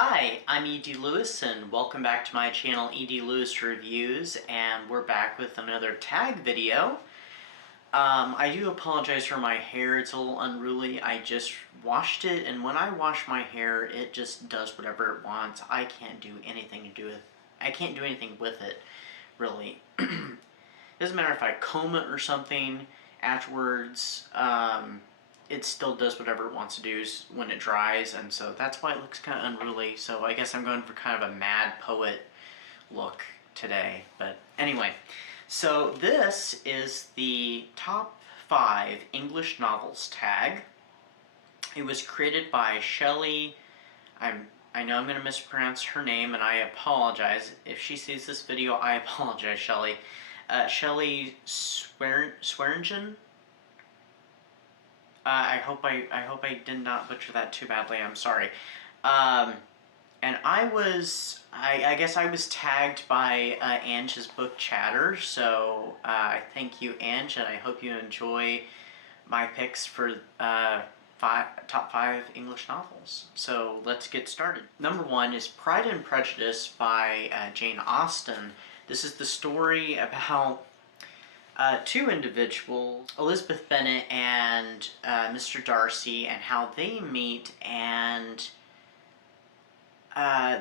Hi, I'm E.D. Lewis and welcome back to my channel E.D. Lewis Reviews, and we're back with another tag video. I do apologize for my hair, it's a little unruly. I just washed it, and when I wash my hair it just does whatever it wants. I can't do anything with it, really. Doesn't matter if I comb it or something afterwards. It still does whatever it wants to do when it dries, and so that's why it looks kind of unruly. So I guess I'm going for kind of a mad poet look today. But anyway, so this is the top 5 English novels tag. It was created by Shelley. I know I'm going to mispronounce her name, and I apologize. If she sees this video, I apologize, Shelley. Shelley Swearingen. I hope I did not butcher that too badly. I'm sorry. And I guess I was tagged by Ange's Book Chatter, so thank you, Ange, and I hope you enjoy my picks for top 5 English novels. So let's get started. Number 1 is Pride and Prejudice by Jane Austen. This is the story about two individuals, Elizabeth Bennet and Mr. Darcy, and how they meet, and I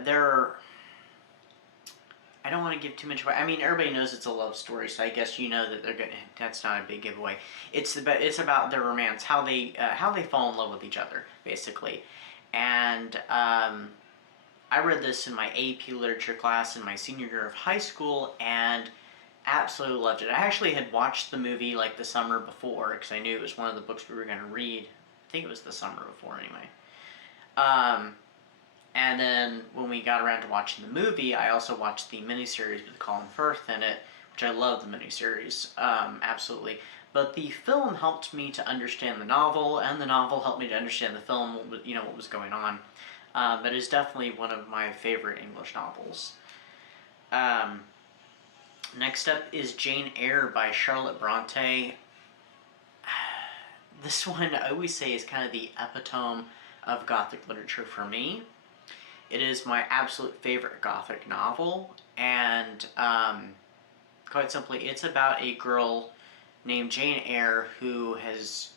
don't want to give too much away. I mean, everybody knows it's a love story, so I guess you know that that's not a big giveaway. It's about their romance, how they fall in love with each other, basically. And I read this in my AP literature class in my senior year of high school, and absolutely loved it. I actually had watched the movie like the summer before, because I knew it was one of the books we were going to read. I think it was the summer before, anyway. And then when we got around to watching the movie, I also watched the miniseries with Colin Firth in it, which I love the miniseries, absolutely. But the film helped me to understand the novel, and the novel helped me to understand the film, what was going on. But it's definitely one of my favorite English novels. Next up is Jane Eyre by Charlotte Bronte. This one, I always say, is kind of the epitome of Gothic literature for me. It is my absolute favorite Gothic novel, and quite simply, it's about a girl named Jane Eyre who has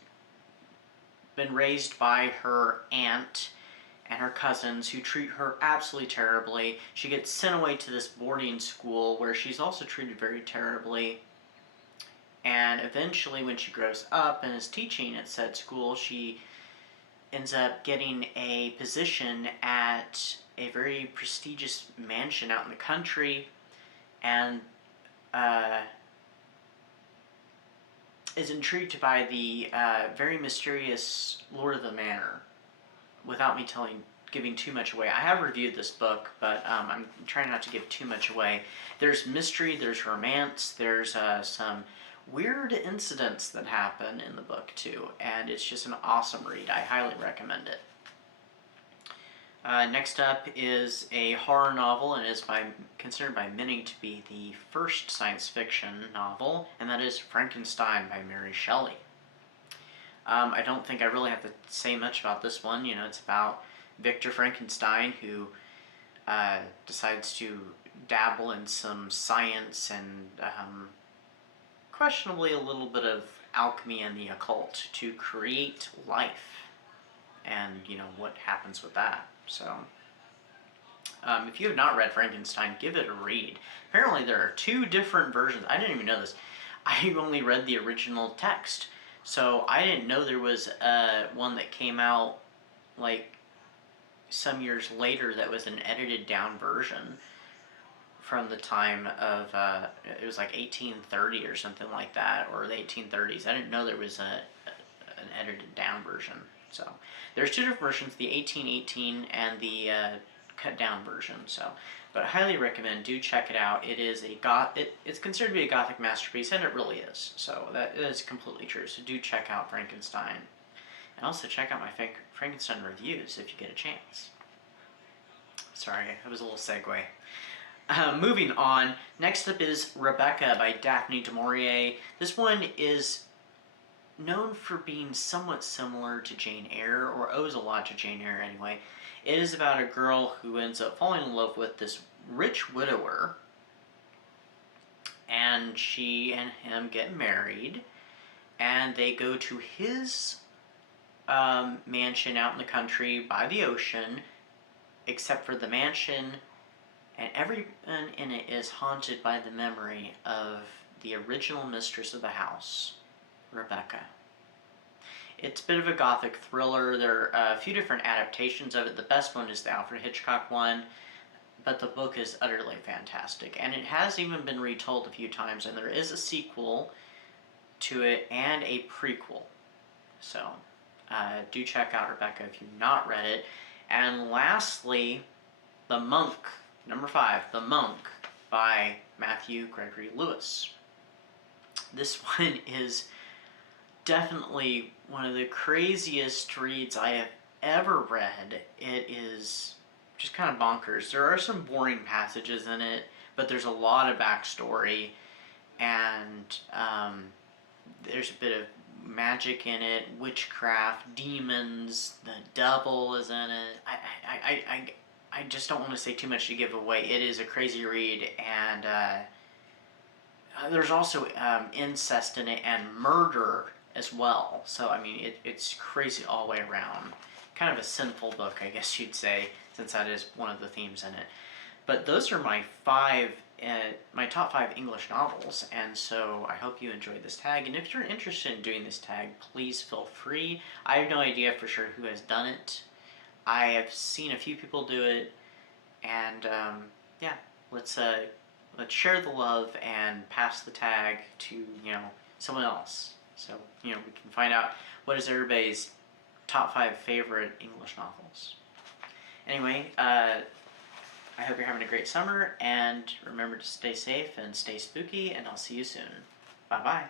been raised by her aunt and her cousins, who treat her absolutely terribly. She gets sent away to this boarding school where she's also treated very terribly. And eventually, when she grows up and is teaching at said school, she ends up getting a position at a very prestigious mansion out in the country, and is intrigued by the very mysterious Lord of the Manor. Without me giving too much away. I have reviewed this book, but I'm trying not to give too much away. There's mystery, there's romance, there's some weird incidents that happen in the book too, and it's just an awesome read. I highly recommend it. Next up is a horror novel, and is considered by many to be the first science fiction novel, and that is Frankenstein by Mary Shelley. I don't think I really have to say much about this one. It's about Victor Frankenstein, who decides to dabble in some science and questionably a little bit of alchemy and the occult to create life, and what happens with that. So if you have not read Frankenstein, give it a read. Apparently there are 2 different versions. I didn't even know this. I only read the original text. So I didn't know there was one that came out like some years later that was an edited down version from the time of, it was like 1830 or something like that, or the 1830s. I didn't know there was an edited down version. So there's 2 different versions, the 1818 and the cut down version. But I highly recommend, do check it out. It is it's considered to be a Gothic masterpiece, and it really is. So that is completely true. So do check out Frankenstein. And also check out my Frankenstein reviews if you get a chance. Sorry, that was a little segue. Moving on, next up is Rebecca by Daphne du Maurier. This one is known for being somewhat similar to Jane Eyre, or owes a lot to Jane Eyre anyway. It is about a girl who ends up falling in love with this rich widower, and she and him get married, and they go to his mansion out in the country by the ocean, except for the mansion, and everyone in it is haunted by the memory of the original mistress of the house, Rebecca. It's a bit of a gothic thriller. There are a few different adaptations of it. The best one is the Alfred Hitchcock one, but the book is utterly fantastic. And it has even been retold a few times, and there is a sequel to it and a prequel. So, do check out Rebecca if you've not read it. And lastly, The Monk, number 5, The Monk by Matthew Gregory Lewis. This one is definitely one of the craziest reads I have ever read. It is just kind of bonkers. There are some boring passages in it, but there's a lot of backstory, and there's a bit of magic in it, witchcraft, demons, the devil is in it. I just don't want to say too much to give away. It is a crazy read, and there's also incest in it and murder as well. So, I mean, it's crazy all the way around. Kind of a sinful book, I guess you'd say, since that is one of the themes in it. But those are my top 5 English novels, and so I hope you enjoyed this tag. And if you're interested in doing this tag, please feel free. I have no idea for sure who has done it. I have seen a few people do it, and yeah, let's share the love and pass the tag to someone else. So we can find out what is everybody's top 5 favorite English novels. Anyway, I hope you're having a great summer, and remember to stay safe and stay spooky, and I'll see you soon. Bye-bye.